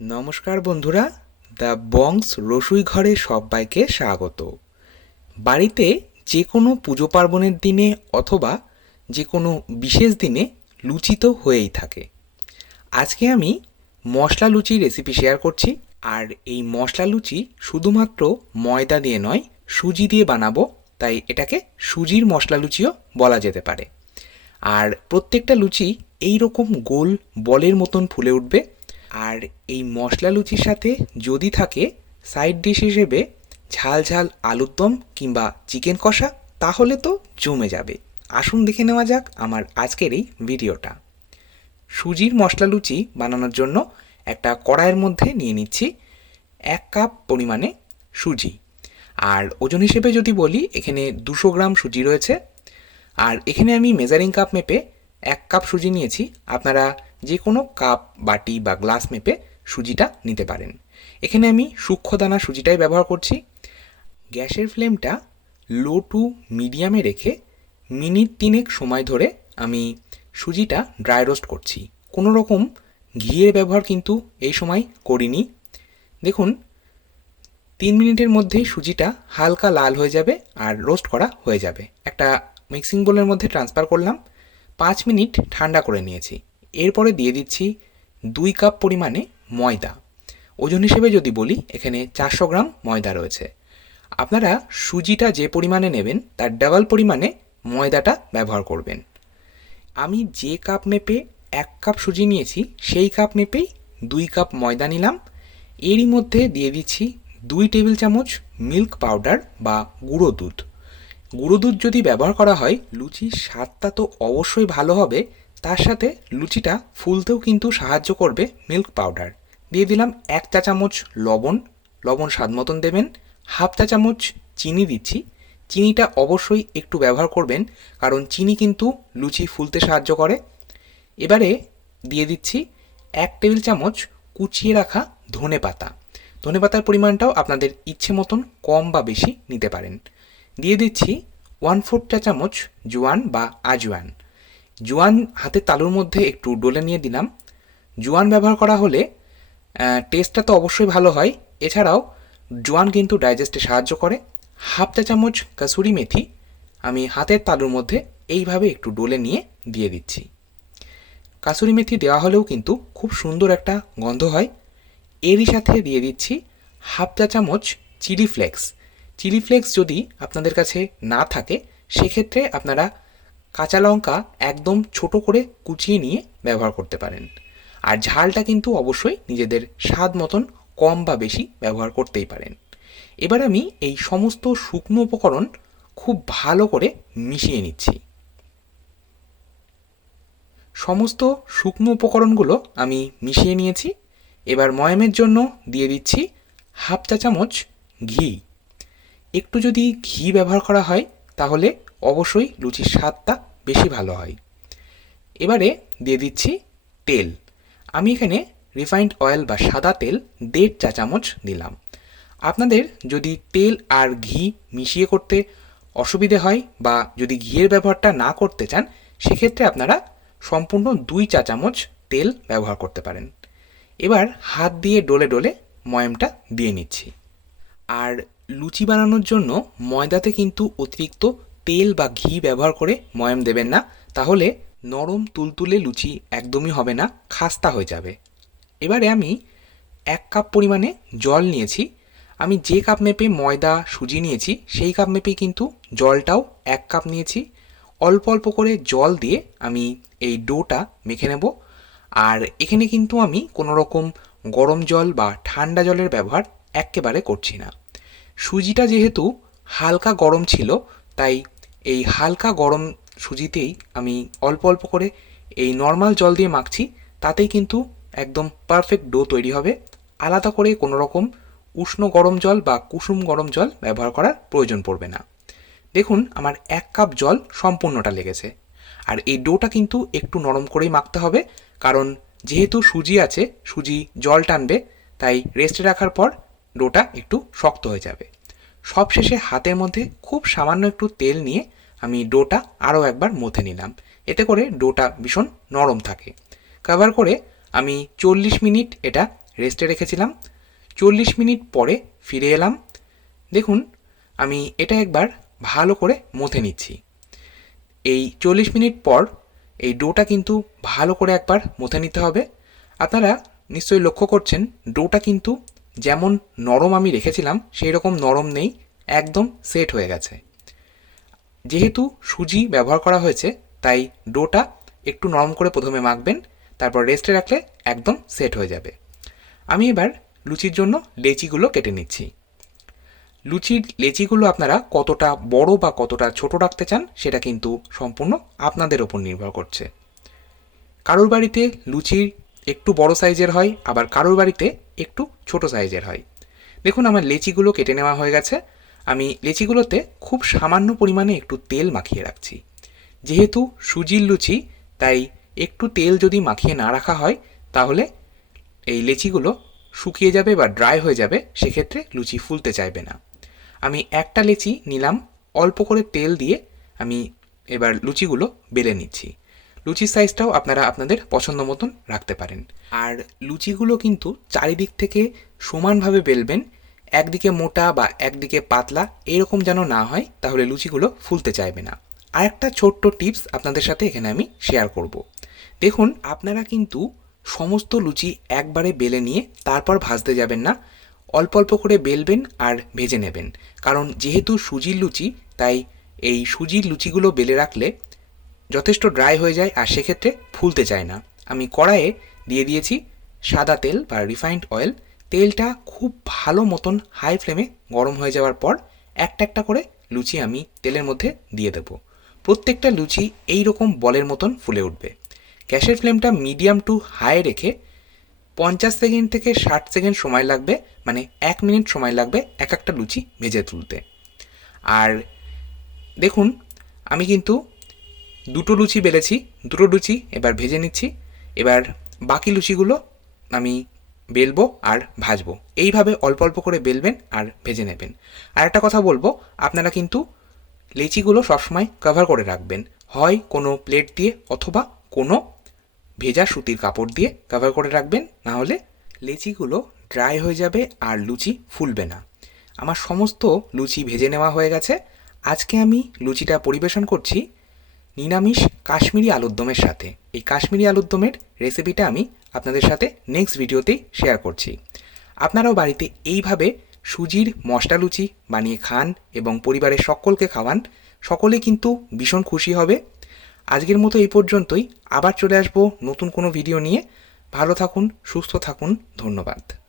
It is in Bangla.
নমস্কার বন্ধুরা, দ্য বংস রসুই ঘরে সবাইকে স্বাগত। বাড়িতে যে কোনো পুজো পার্বণের দিনে অথবা যে কোনো বিশেষ দিনে লুচি তো হয়েই থাকে। আজকে আমি মশলা লুচি রেসিপি শেয়ার করছি। আর এই মশলা লুচি শুধুমাত্র ময়দা দিয়ে নয়, সুজি দিয়ে বানাবো, তাই এটাকে সুজির মশলা লুচিও বলা যেতে পারে। আর প্রত্যেকটা লুচি এই রকম গোল বলের মতন ফুলে উঠবে। আর এই মশলা লুচির সাথে যদি থাকে সাইড ডিশ হিসেবে ঝাল ঝাল আলুর দম কিংবা চিকেন কষা, তাহলে তো জমে যাবে। আসুন দেখে নেওয়া যাক আমার আজকের এই ভিডিওটা। সুজির মশলা লুচি বানানোর জন্য একটা কড়াইয়ের মধ্যে নিয়ে নিচ্ছি 1 কাপ পরিমাণে সুজি। আর ওজন হিসেবে যদি বলি, এখানে 200 গ্রাম সুজি রয়েছে। আর এখানে আমি মেজারিং কাপ মেপে 1 কাপ সুজি নিয়েছি। আপনারা যে কোনো কাপ, বাটি বা গ্লাস মেপে সুজিটা নিতে পারেন। এখানে আমি সূক্ষ্ম দানা সুজিটাই ব্যবহার করছি। গ্যাসের ফ্লেমটা লো টু মিডিয়ামে রেখে মিনিট 3 সময় ধরে আমি সুজিটা ড্রাই রোস্ট করছি। কোনো রকম ঘিয়ের ব্যবহার কিন্তু এই সময় করিনি। দেখুন, 3 মিনিটের মধ্যেই সুজিটা হালকা লাল হয়ে যাবে আর রোস্ট করা হয়ে যাবে। একটা মিক্সিং বোলের মধ্যে ট্রান্সফার করলাম। 5 মিনিট ঠান্ডা করে নিয়েছি। এরপরে দিয়ে দিচ্ছি 2 কাপ পরিমাণে ময়দা। ওজন হিসেবে যদি বলি, এখানে 400 গ্রাম ময়দা রয়েছে। আপনারা সুজিটা যে পরিমাণে নেবেন তার ডাবল পরিমাণে ময়দাটা ব্যবহার করবেন। আমি যে কাপ মেপে 1 কাপ সুজি নিয়েছি সেই কাপ মেপেই 2 কাপ ময়দা নিলাম। এরই মধ্যে দিয়ে দিচ্ছি 2 টেবিল চামচ মিল্ক পাউডার বা গুঁড়ো দুধ। গুঁড়ো দুধ যদি ব্যবহার করা হয়, লুচির স্বাদটা তো অবশ্যই ভালো হবে, তার সাথে লুচিটা ফুলতেও কিন্তু সাহায্য করবে মিল্ক পাউডার। দিয়ে দিলাম 1 চা চামচ লবণ। লবণ স্বাদ মতন দেবেন। হাফ চা চামচ চিনি দিচ্ছি। চিনিটা অবশ্যই একটু ব্যবহার করবেন, কারণ চিনি কিন্তু লুচি ফুলতে সাহায্য করে। এবারে দিয়ে দিচ্ছি 1 টেবিল চামচ কুচিয়ে রাখা ধনে পাতা। ধনে পাতার পরিমাণটাও আপনাদের ইচ্ছে মতন কম বা বেশি নিতে পারেন। দিয়ে দিচ্ছি 1/4 চা চামচ জোয়ান বা আজওয়ান। জোয়ান হাতের তালুর মধ্যে একটু ডলে নিয়ে দিলাম। জোয়ান ব্যবহার করা হলে টেস্টটা তো অবশ্যই ভালো হয়। এছাড়াও জোয়ান কিন্তু ডাইজেস্টে সাহায্য করে। হাফ চা চামচ কাসুরি মেথি আমি হাতের তালুর মধ্যে এইভাবে একটু ডলে নিয়ে দিয়ে দিচ্ছি। কাসুরি মেথি দেওয়া হলেও কিন্তু খুব সুন্দর একটা গন্ধ হয়। এরই সাথে দিয়ে দিচ্ছি হাফ চা চামচ চিলি ফ্লেক্স। চিলি ফ্লেক্স যদি আপনাদের কাছে না থাকে, সেক্ষেত্রে আপনারা কাঁচা লঙ্কা একদম ছোট করে কুচিয়ে নিয়ে ব্যবহার করতে পারেন। আর ঝালটা কিন্তু অবশ্যই নিজেদের স্বাদ মতন কম বা বেশি ব্যবহার করতেই পারেন। এবার আমি এই সমস্ত শুকনো উপকরণ খুব ভালো করে মিশিয়ে নিচ্ছি। সমস্ত শুকনো উপকরণগুলো আমি মিশিয়ে নিয়েছি। এবার ময়ামের জন্য দিয়ে দিচ্ছি হাফ চা চামচ ঘি। একটু যদি ঘি ব্যবহার করা হয় তাহলে অবশ্যই লুচির স্বাদটা বেশি ভালো হয়। এবারে দিয়ে দিচ্ছি তেল। আমি এখানে রিফাইন্ড অয়েল বা সাদা তেল 1.5 চা চামচ দিলাম। আপনাদের যদি তেল আর ঘি মিশিয়ে করতে অসুবিধে হয় বা যদি ঘিয়ের ব্যবহারটা না করতে চান, সেক্ষেত্রে আপনারা সম্পূর্ণ 2 চা চামচ তেল ব্যবহার করতে পারেন। এবার হাত দিয়ে ডলে ডলে ময়ামটা দিয়ে নিচ্ছি। আর লুচি বানানোর জন্য ময়দাতে কিন্তু অতিরিক্ত তেল বা ঘি ব্যবহার করে ময়াম দেবেন না, তাহলে নরম তুলতুলে লুচি একদমই হবে না, খাস্তা হয়ে যাবে। এবারে আমি 1 কাপ পরিমাণে জল নিয়েছি। আমি যে কাপ মেপে ময়দা সুজি নিয়েছি সেই কাপ মেপেই কিন্তু জলটাও 1 কাপ নিয়েছি। অল্প অল্প করে জল দিয়ে আমি এই ডোটা মেখে নেব। আর এখানে কিন্তু আমি কোনো রকম গরম জল বা ঠান্ডা জলের ব্যবহার একেবারে করছি না। সুজিটা যেহেতু হালকা গরম ছিল, তাই এই হালকা গরম সুজিতেই আমি অল্প অল্প করে এই নর্মাল জল দিয়ে মাখছি। তাতেই কিন্তু একদম পারফেক্ট ডো তৈরি হবে। আলাদা করে কোনো রকম উষ্ণ গরম জল বা কুসুম গরম জল ব্যবহার করার প্রয়োজন পড়বে না। দেখুন, আমার 1 কাপ জল সম্পূর্ণটা লেগেছে। আর এই ডোটা কিন্তু একটু নরম করেই মাখতে হবে, কারণ যেহেতু সুজি আছে, সুজি জল টানবে, তাই রেস্টে রাখার পর ডোটা একটু শক্ত হয়ে যাবে। সবশেষে হাতের মধ্যে খুব সামান্য একটু তেল নিয়ে আমি ডোটা আরও একবার মথে নিলাম। এতে করে ডোটা ভীষণ নরম থাকে। কভার করে আমি 40 মিনিট এটা রেস্টে রেখেছিলাম। 40 মিনিট পরে ফিরে এলাম। দেখুন আমি এটা একবার ভালো করে মথে নিচ্ছি। এই 40 মিনিট পর এই ডোটা কিন্তু ভালো করে একবার মথে নিতে হবে। আপনারা নিশ্চয়ই লক্ষ্য করছেন ডোটা কিন্তু যেমন নরম আমি রেখেছিলাম সেই রকম নরম নেই, একদম সেট হয়ে গেছে। যেহেতু সুজি ব্যবহার করা হয়েছে তাই ডোটা একটু নরম করে প্রথমে মাখবেন, তারপর রেস্টে রাখলে একদম সেট হয়ে যাবে। আমি এবার লুচির জন্য লেচিগুলো কেটে নিচ্ছি। লুচির লেচিগুলো আপনারা কতটা বড় বা কতটা ছোট রাখতে চান সেটা কিন্তু সম্পূর্ণ আপনাদের ওপর নির্ভর করছে। কারোর বাড়িতে লুচি একটু বড় সাইজের হয়, আবার কারোর বাড়িতে একটু ছোট সাইজের হয়। দেখুন আমার লেচিগুলো কেটে নেওয়া হয়ে গেছে। আমি লেচিগুলোতে খুব সামান্য পরিমাণে একটু তেল মাখিয়ে রাখছি। যেহেতু সুজির লুচি তাই একটু তেল যদি মাখিয়ে না রাখা হয় তাহলে এই লেচিগুলো শুকিয়ে যাবে বা ড্রাই হয়ে যাবে, সেক্ষেত্রে লুচি ফুলতে চাইবে না। আমি একটা লেচি নিলাম, অল্প করে তেল দিয়ে আমি এবার লুচিগুলো বেলে নিচ্ছি। লুচির সাইজটাও আপনারা আপনাদের পছন্দ মতন রাখতে পারেন। আর লুচিগুলো কিন্তু চারিদিক থেকে সমানভাবে বেলবেন, একদিকে মোটা বা একদিকে পাতলা এরকম যেন না হয়, তাহলে লুচিগুলো ফুলতে চাইবে না। আর একটা ছোট্ট টিপস আপনাদের সাথে এখানে আমি শেয়ার করব। দেখুন আপনারা কিন্তু সমস্ত লুচি একবারে বেলে নিয়ে তারপর ভাজতে যাবেন না, অল্প অল্প করে বেলবেন আর ভেজে নেবেন। কারণ যেহেতু সুজির লুচি তাই এই সুজির লুচিগুলো বেলে রাখলে যথেষ্ট ড্রাই হয়ে যায় আর সেক্ষেত্রে ফুলতে চায় না। আমি কড়াইয়ে দিয়ে দিয়েছি সাদা তেল বা রিফাইন্ড অয়েল। তেলটা খুব ভালো মতন হাই ফ্লেমে গরম হয়ে যাওয়ার পর একটা একটা করে লুচি আমি তেলের মধ্যে দিয়ে দেবো। প্রত্যেকটা লুচি এই রকম বলের মতন ফুলে উঠবে। গ্যাসের ফ্লেমটা মিডিয়াম টু হাই রেখে 50 সেকেন্ড থেকে 60 সেকেন্ড সময় লাগবে, মানে 1 মিনিট সময় লাগবে এক একটা লুচি ভেজে তুলতে। আর দেখুন আমি কিন্তু দুটো লুচি বেলেছি, দুটো লুচি এবার ভেজে নিচ্ছি। এবার বাকি লুচিগুলো আমি বেলবো আর ভাজবো। এইভাবে অল্প অল্প করে বেলবেন আর ভেজে নেবেন। আর একটা কথা বলবো, আপনারা কিন্তু লেচিগুলো সবসময় কভার করে রাখবেন, হয় কোনো প্লেট দিয়ে অথবা কোনো ভেজা সুতির কাপড় দিয়ে কভার করে রাখবেন, না হলে লেচিগুলো ড্রাই হয়ে যাবে আর লুচি ফুলবে না। আমার সমস্ত লুচি ভেজে নেওয়া হয়ে গেছে। আজকে আমি লুচিটা পরিবেশন করছি নিরামিষ কাশ্মীরি আলুর দমের সাথে। এই কাশ্মীরি আলুর দমের রেসিপিটা আমি আপনাদের সাথে নেক্সট ভিডিওতেই শেয়ার করছি। আপনারাও বাড়িতে এইভাবে সুজির মশলা লুচি বানিয়ে খান এবং পরিবারের সকলকে খাওয়ান, সকলে কিন্তু ভীষণ খুশি হবে। আজকের মতো এই পর্যন্তই, আবার চলে আসবো নতুন কোনো ভিডিও নিয়ে। ভালো থাকুন, সুস্থ থাকুন, ধন্যবাদ।